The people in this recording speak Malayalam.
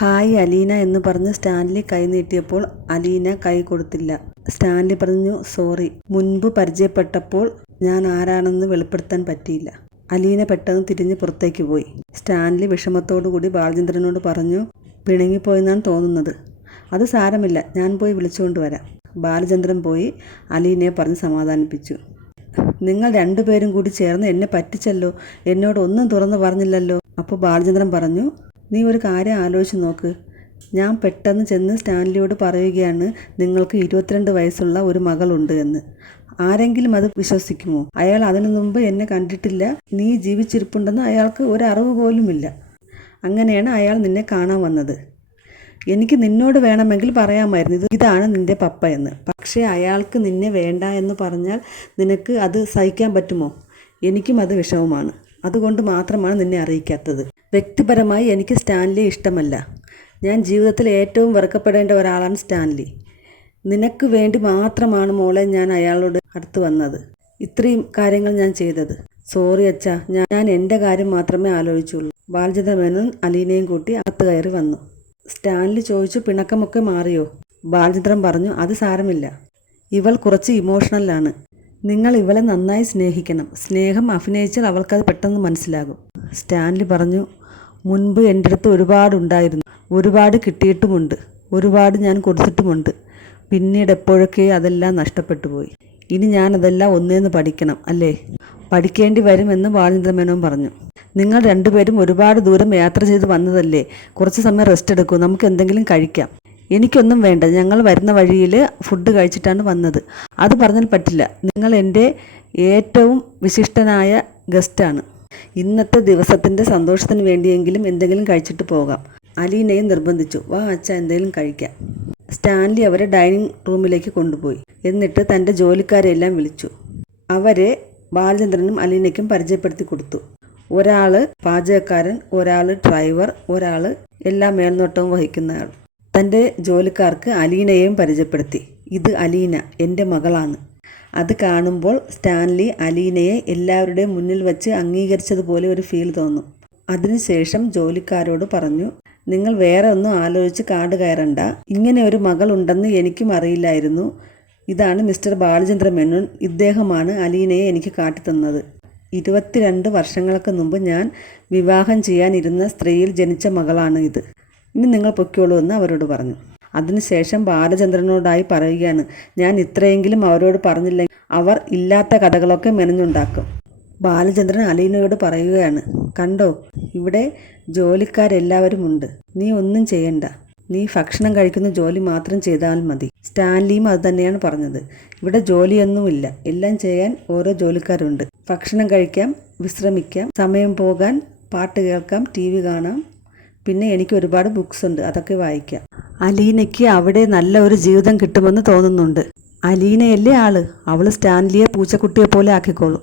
ഹായ് അലീന എന്ന് പറഞ്ഞ് സ്റ്റാൻലി കൈ നീട്ടിയപ്പോൾ അലീന കൈ കൊടുത്തില്ല. സ്റ്റാൻലി പറഞ്ഞു, സോറി, മുൻപ് പരിചയപ്പെട്ടപ്പോൾ ഞാൻ ആരാണെന്ന് വെളിപ്പെടുത്താൻ പറ്റിയില്ല. അലീന പെട്ടെന്ന് തിരിഞ്ഞ് പുറത്തേക്ക് പോയി. സ്റ്റാൻലി വിഷമത്തോടുകൂടി ബാലചന്ദ്രനോട് പറഞ്ഞു, പിണങ്ങിപ്പോയെന്നാണ് തോന്നുന്നത്. അത് സാരമില്ല, ഞാൻ പോയി വിളിച്ചുകൊണ്ട് വരാം. ബാലചന്ദ്രൻ പോയി അലീനയെ പറഞ്ഞ് സമാധാനിപ്പിച്ചു. നിങ്ങൾ രണ്ടുപേരും കൂടി ചേർന്ന് എന്നെ പറ്റിച്ചല്ലോ, എന്നോട് ഒന്നും തുറന്നു പറഞ്ഞില്ലല്ലോ. അപ്പോൾ ബാലചന്ദ്രൻ പറഞ്ഞു, നീ ഒരു കാര്യം ആലോചിച്ച് നോക്ക്. ഞാൻ പെട്ടെന്ന് ചെന്ന് സ്റ്റാൻലിയോട് പറയുകയാണ് നിങ്ങൾക്ക് 22 വയസ്സുള്ള ഒരു മകളുണ്ട് എന്ന്. ആരെങ്കിലും അത് വിശ്വസിക്കുമോ? അയാൾ അതിനു മുമ്പ് എന്നെ കണ്ടിട്ടില്ല. നീ ജീവിച്ചിരിപ്പുണ്ടെന്ന് അയാൾക്ക് ഒരു അറിവ് പോലുമില്ല. അങ്ങനെയാണ് അയാൾ നിന്നെ കാണാൻ വന്നത്. എനിക്ക് നിന്നോട് വേണമെങ്കിൽ പറയാമായിരുന്നു, ഇതാണ് നിൻ്റെ പപ്പ എന്ന്. പക്ഷേ അയാൾക്ക് നിന്നെ വേണ്ട എന്ന് പറഞ്ഞാൽ നിനക്ക് അത് സഹിക്കാൻ പറ്റുമോ? എനിക്കും അത് വിഷമമാണ്. അതുകൊണ്ട് മാത്രമാണ് നിന്നെ അറിയിക്കാത്തത്. വ്യക്തിപരമായി എനിക്ക് സ്റ്റാൻലിയെ ഇഷ്ടമല്ല. ഞാൻ ജീവിതത്തിൽ ഏറ്റവും വെറുക്കപ്പെടേണ്ട ഒരാളാണ് സ്റ്റാൻലി. നിനക്ക് വേണ്ടി മാത്രമാണ് മോളെ ഞാൻ അയാളോട് അടുത്ത് വന്നത്. ഇത്രയും കാര്യങ്ങൾ ഞാൻ ചെയ്തത്. സോറി അച്ഛാ, ഞാൻ എൻ്റെ കാര്യം മാത്രമേ ആലോചിച്ചുള്ളൂ. ബാലചന്ദ്ര മേനോൻ അലീനയും കൂട്ടി അകത്ത് കയറി വന്നു. സ്റ്റാൻലി ചോദിച്ചു, പിണക്കമൊക്കെ മാറിയോ? ബാലചന്ദ്രൻ പറഞ്ഞു, അത് സാരമില്ല. ഇവൾ കുറച്ച് ഇമോഷണലാണ്. നിങ്ങൾ ഇവളെ നന്നായി സ്നേഹിക്കണം. സ്നേഹം അഭിനയിച്ചാൽ അവൾക്കത് പെട്ടെന്ന് മനസ്സിലാകും. സ്റ്റാൻലി പറഞ്ഞു, മുൻപ് എൻ്റെ അടുത്ത് ഒരുപാടുണ്ടായിരുന്നു. ഒരുപാട് കിട്ടിയിട്ടുമുണ്ട്, ഒരുപാട് ഞാൻ കൊടുത്തിട്ടുമുണ്ട്. പിന്നീട് എപ്പോഴൊക്കെ അതെല്ലാം നഷ്ടപ്പെട്ടു പോയി. ഇനി ഞാൻ അതെല്ലാം ഒന്നേന്ന് പഠിക്കണം, അല്ലേ? പഠിക്കേണ്ടി വരുമെന്ന് ബാലചന്ദ്ര മേനോൻ പറഞ്ഞു. നിങ്ങൾ രണ്ടുപേരും ഒരുപാട് ദൂരം യാത്ര ചെയ്ത് വന്നതല്ലേ, കുറച്ച് സമയം റെസ്റ്റ് എടുക്കൂ, നമുക്ക് എന്തെങ്കിലും കഴിക്കാം. എനിക്കൊന്നും വേണ്ട, ഞങ്ങൾ വരുന്ന വഴിയിൽ ഫുഡ് കഴിച്ചിട്ടാണ് വന്നത്. അത് പറഞ്ഞാൽ പറ്റില്ല. നിങ്ങൾ എൻ്റെ ഏറ്റവും വിശിഷ്ടനായ ഗസ്റ്റാണ്. ഇന്നത്തെ ദിവസത്തിൻ്റെ സന്തോഷത്തിന് വേണ്ടിയെങ്കിലും എന്തെങ്കിലും കഴിച്ചിട്ട് പോകാം. അലീനയും നിർബന്ധിച്ചു, വാ അച്ഛാ, എന്തെങ്കിലും കഴിക്കാം. സ്റ്റാൻലി അവരെ ഡൈനിങ് റൂമിലേക്ക് കൊണ്ടുപോയി. എന്നിട്ട് തൻ്റെ ജോലിക്കാരെല്ലാം വിളിച്ചു. അവരെ ബാലചന്ദ്രനും അലീനയ്ക്കും പരിചയപ്പെടുത്തി കൊടുത്തു. ഒരാൾ പാചകക്കാരൻ, ഒരാൾ ഡ്രൈവർ, ഒരാൾ എല്ലാ മേൽനോട്ടവും വഹിക്കുന്നയാൾ. തൻ്റെ ജോലിക്കാർക്ക് അലീനയെയും പരിചയപ്പെടുത്തി. ഇത് അലീന, എൻ്റെ മകളാണ്. അത് കാണുമ്പോൾ സ്റ്റാൻലി അലീനയെ എല്ലാവരുടെയും മുന്നിൽ വെച്ച് അംഗീകരിച്ചതുപോലെ ഒരു ഫീൽ തോന്നും. അതിനുശേഷം ജോലിക്കാരോട് പറഞ്ഞു, നിങ്ങൾ വേറെ ഒന്നും ആലോചിച്ച് കാട് കയറണ്ട. ഇങ്ങനെ ഒരു മകൾ ഉണ്ടെന്ന് എനിക്കും അറിയില്ലായിരുന്നു. ഇതാണ് മിസ്റ്റർ ബാലചന്ദ്ര മേനോൻ. ഇദ്ദേഹമാണ് അലീനയെ എനിക്ക് കാട്ടിത്തന്നത്. 22 വർഷങ്ങൾക്ക് മുമ്പ് ഞാൻ വിവാഹം ചെയ്യാനിരുന്ന സ്ത്രീയിൽ ജനിച്ച മകളാണ് ഇത്. ഇനി നിങ്ങൾ പൊയ്ക്കോളൂ എന്ന് അവരോട് പറഞ്ഞു. അതിനുശേഷം ബാലചന്ദ്രനോടായി പറയുകയാണ്, ഞാൻ ഇത്രയെങ്കിലും അവരോട് പറഞ്ഞില്ലെങ്കിൽ അവർ ഇല്ലാത്ത കഥകളൊക്കെ മെനഞ്ഞുണ്ടാക്കും. ബാലചന്ദ്രൻ അലീനയോട് പറയുകയാണ്, കണ്ടോ, ഇവിടെ ജോലിക്കാരെല്ലാവരും ഉണ്ട്. നീ ഒന്നും ചെയ്യണ്ട. നീ ഭക്ഷണം കഴിക്കുന്ന ജോലി മാത്രം ചെയ്താൽ മതി. സ്റ്റാൻലിയും അത് തന്നെയാണ് പറഞ്ഞത്. ഇവിടെ ജോലിയൊന്നുമില്ല, എല്ലാം ചെയ്യാൻ ഓരോ ജോലിക്കാരുണ്ട്. ഭക്ഷണം കഴിക്കാം, വിശ്രമിക്കാം, സമയം പോകാൻ പാട്ട് കേൾക്കാം, TV കാണാം. പിന്നെ എനിക്ക് ഒരുപാട് ബുക്സ് ഉണ്ട്, അതൊക്കെ വായിക്കാം. അലീനയ്ക്ക് അവിടെ നല്ല ഒരു ജീവിതം കിട്ടുമെന്ന് തോന്നുന്നുണ്ട്. അലീനയല്ലേ ആള്, അവൾ സ്റ്റാൻലിയെ പൂച്ചക്കുട്ടിയെ പോലെ ആക്കിക്കോളും.